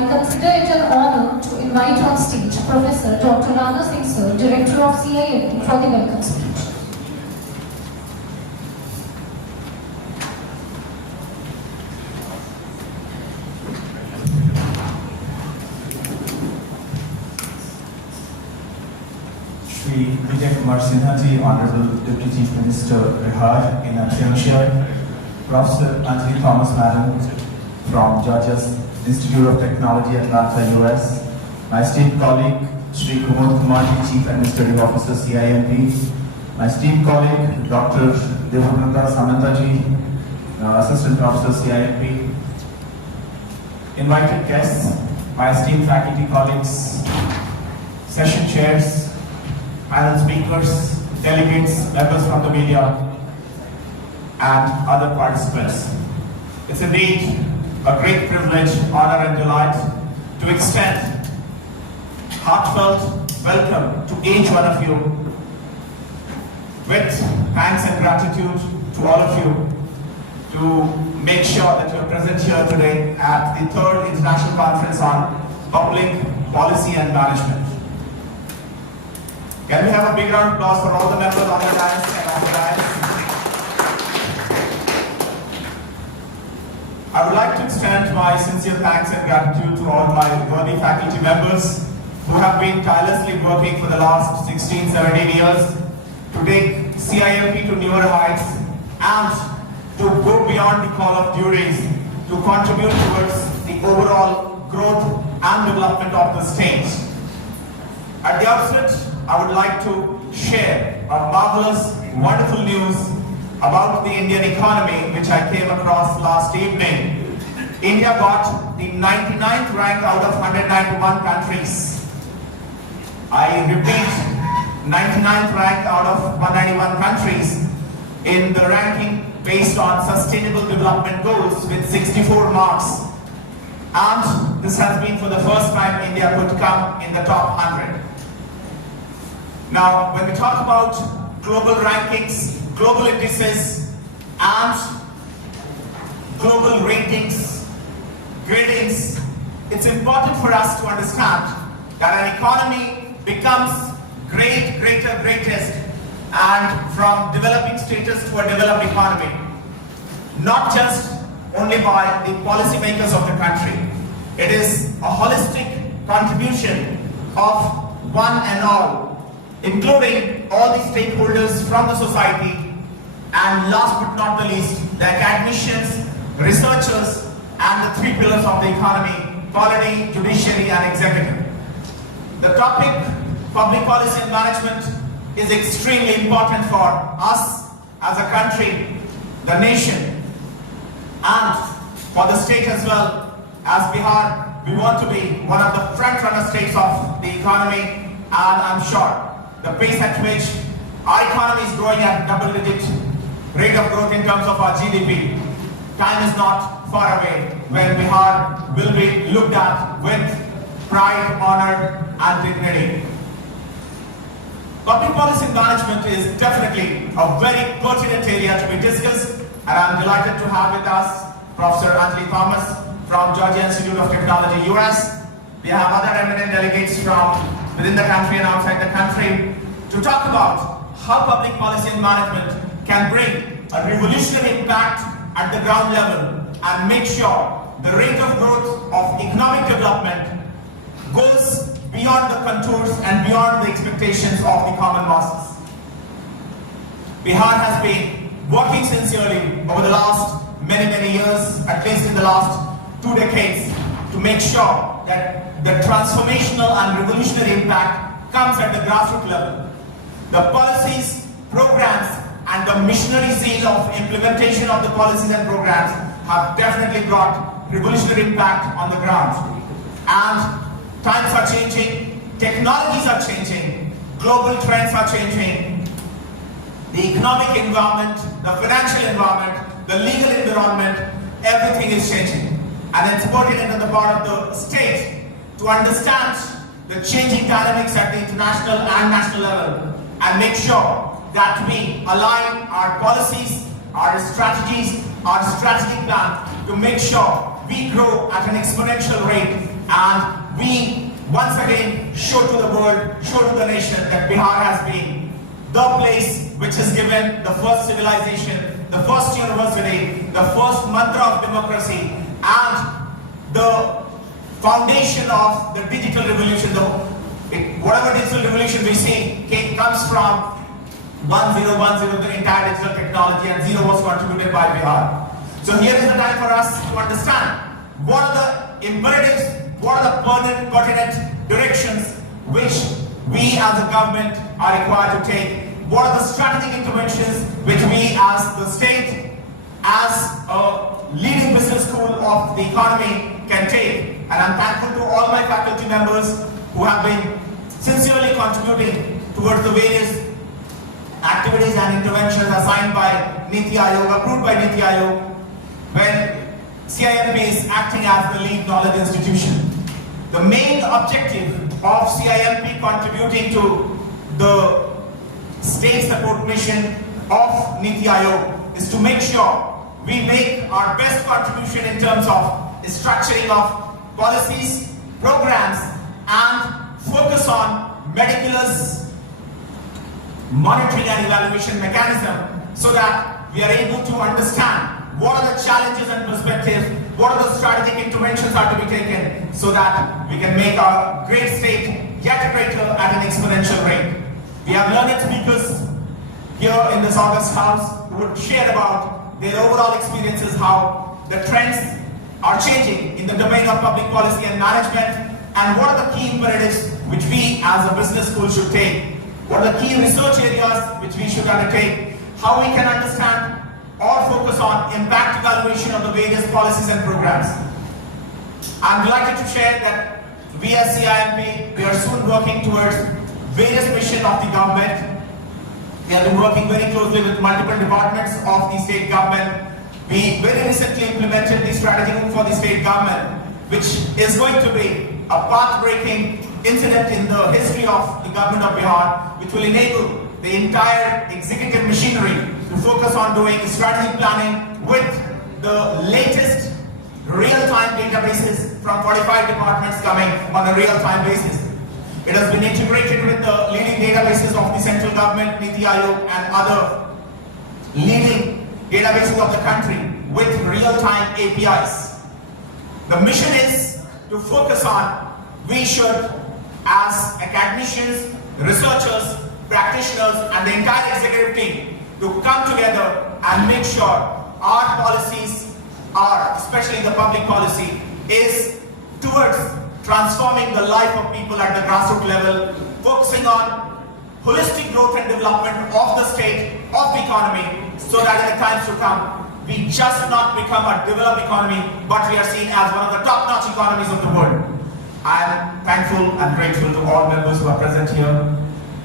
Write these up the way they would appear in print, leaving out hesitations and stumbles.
I consider it an honor to invite on stage Professor Dr. RANA SINGH Sir, Director of CIMP, for the welcome speech. Shri Viksit Bharat, Honorable Deputy Chief Minister, Bihar in absentia, Professor Thomas Madam from Georgia's Institute of Technology, Atlanta, US, my esteemed colleague Shri Kumar, Chief Administrative Officer, CIMP, my esteemed colleague Dr. Devabrata Samantaji, Assistant Professor, CIMP, invited guests, my esteemed faculty colleagues, session chairs, panel speakers, delegates, members from the media, and other participants. It's indeed a great privilege, honor, and delight to extend heartfelt welcome to each one of you with thanks and gratitude to all of you to make sure that you're present here today at the 3rd International Conference on Public Policy and Management. Can we have a big round of applause for all the members on the dais and on the dais? I would like to extend my sincere thanks and gratitude to all my worthy faculty members who have been tirelessly working for the last 16, 17 years to take CIMP to newer heights and to go beyond the call of duties to contribute towards the overall growth and development of the state. At the outset, I would like to share a marvelous, wonderful news about the Indian economy which I came across last evening. India got the 99th rank out of 191 countries. I repeat, 99th rank out of 191 countries in the ranking based on Sustainable Development Goals with 64 marks. And this has been for the first time India could come in the top 100. Now, when we talk about global rankings, global indices, and global ratings, gradings, it's important for us to understand that an economy becomes great, greater, greatest, and from developing status to a developed economy, not just only by the policymakers of the country. It is a holistic contribution of one and all, including all the stakeholders from the society, and last but not the least, the academicians, researchers, and the 3 pillars of the economy: polity, judiciary, and executive. The topic, public policy and management, is extremely important for us as a country, the nation, and for the state as well. As Bihar, we want to be one of the front-runner states of the economy, and I'm sure the pace at which our economy is growing at double-digit rate of growth in terms of our GDP, time is not far away when Bihar will be looked at with pride, honor, and dignity. Public policy management is definitely a very pertinent area to be discussed, and I'm delighted to have with us Professor Thomas from Georgia Institute of Technology, US. We have other eminent delegates from within the country and outside the country to talk about how public policy and management can bring a revolutionary impact at the ground level and make sure the rate of growth of economic development goes beyond the contours and beyond the expectations of the common masses. Bihar has been working sincerely over the last many years, at least in the last 2 decades, to make sure that the transformational and revolutionary impact comes at the grassroots level. The policies, programs, and the missionary zeal of implementation of the policies and programs have definitely brought revolutionary impact on the ground. And times are changing, technologies are changing, global trends are changing, the economic environment, the financial environment, the legal environment, everything is changing. And it's pertinent on the part of the state to understand the changing dynamics at the international and national level and make sure that we align our policies, our strategies, our strategic plan to make sure we grow at an exponential rate, and we once again show to the world, show to the nation that Bihar has been the place which has given the first civilization, the first university, the first mantra of democracy, and the foundation of the digital revolution. Whatever digital revolution we see comes from 1010, the entire digital technology, and 0 was contributed by Bihar. So here is the time for us to understand what are the imperatives, what are the pertinent directions which we as a government are required to take, what are the strategic interventions which we as the state, as a leading business school of the economy can take. And I'm thankful to all my faculty members who have been sincerely contributing towards the various activities and interventions assigned by Niti Aayog, approved by Niti Aayog, when CIMP is acting as the lead knowledge institution. The main objective of CIMP contributing to the state support mission of Niti Aayog is to make sure we make our best contribution in terms of structuring of policies, programs, and focus on meticulous monitoring and evaluation mechanism so that we are able to understand what are the challenges and perspectives, what are the strategic interventions are to be taken so that we can make our great state yet greater at an exponential rate. We have learned speakers here in this August House who would share about their overall experiences, how the trends are changing in the domain of public policy and management, and what are the key imperatives which we as a business school should take, what are the key research areas which we should undertake, how we can understand or focus on impact evaluation of the various policies and programs. I'm delighted to share that we as CIMP, we are soon working towards various missions of the government. We have been working very closely with multiple departments of the state government. We very recently implemented the strategy for the state government, which is going to be a path-breaking incident in the history of the government of Bihar, which will enable the entire executive machinery to focus on doing strategic planning with the latest real-time databases from 45 departments coming on a real-time basis. It has been integrated with the leading databases of the central government, Niti Aayog, and other leading databases of the country with real-time APIs. The mission is to focus on, we should, as academicians, researchers, practitioners, and the entire executive team, to come together and make sure our policies are, especially the public policy, is towards transforming the life of people at the grassroots level, focusing on holistic growth and development of the state, of the economy, so that in the times to come, we just not become a developed economy, but we are seen as one of the top-notch economies of the world. I am thankful and grateful to all members who are present here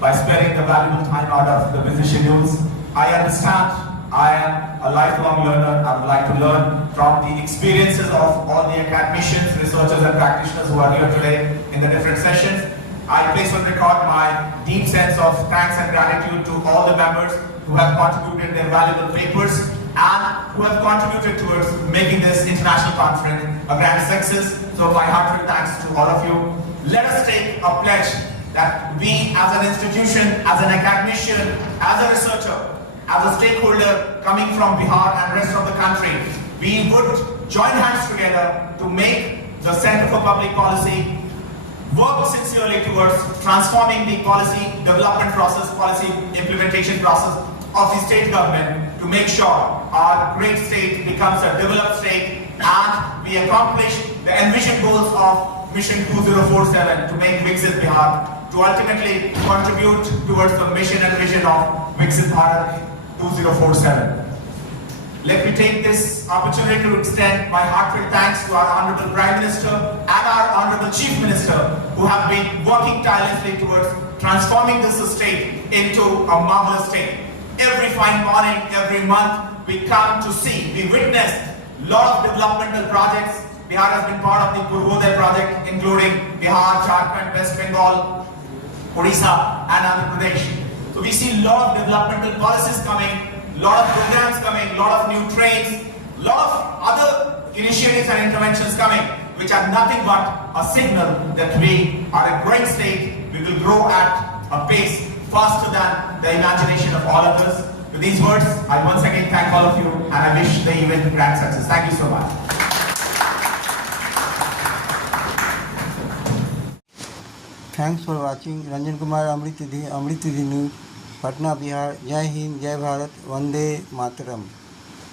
by sparing the valuable time out of the busy schedules. I understand I am a lifelong learner. I would like to learn from the experiences of all the academicians, researchers, and practitioners who are here today in the different sessions. I place on record my deep sense of thanks and gratitude to all the members who have contributed their valuable papers and who have contributed towards making this international conference a grand success. So my heartfelt thanks to all of you. Let us take a pledge that we as an institution, as an academician, as a researcher, as a stakeholder coming from Bihar and rest of the country, we would join hands together to make the Center for Public Policy work sincerely towards transforming the policy development process, policy implementation process of the state government to make sure our great state becomes a developed state and we accomplish the envisioned goals of Mission 2047 to make Viksit Bihar, to ultimately contribute towards the mission and vision of Viksit Bharat 2047. Let me take this opportunity to extend my heartfelt thanks to our Honorable Prime Minister and our Honorable Chief Minister who have been working tirelessly towards transforming this state into a marvelous state. Every fine morning, every month, we come to see, we witnessed a lot of developmental projects. Bihar has been part of the Purvodaya project, including Bihar, Jharkhand, West Bengal, Odisha, and Andhra Pradesh. So we see a lot of developmental policies coming, a lot of programs coming, a lot of new trains, a lot of other initiatives and interventions coming, which are nothing but a signal that we are a great state. We will grow at a pace faster than the imagination of all of us. With these words, I once again thank all of you and I wish the event grand success. Thank you so much. Thanks for watching. Ranjan Kumar Amrit News, Patna, Bihar. Jai Hind, Jai Bharat, Vande Mataram.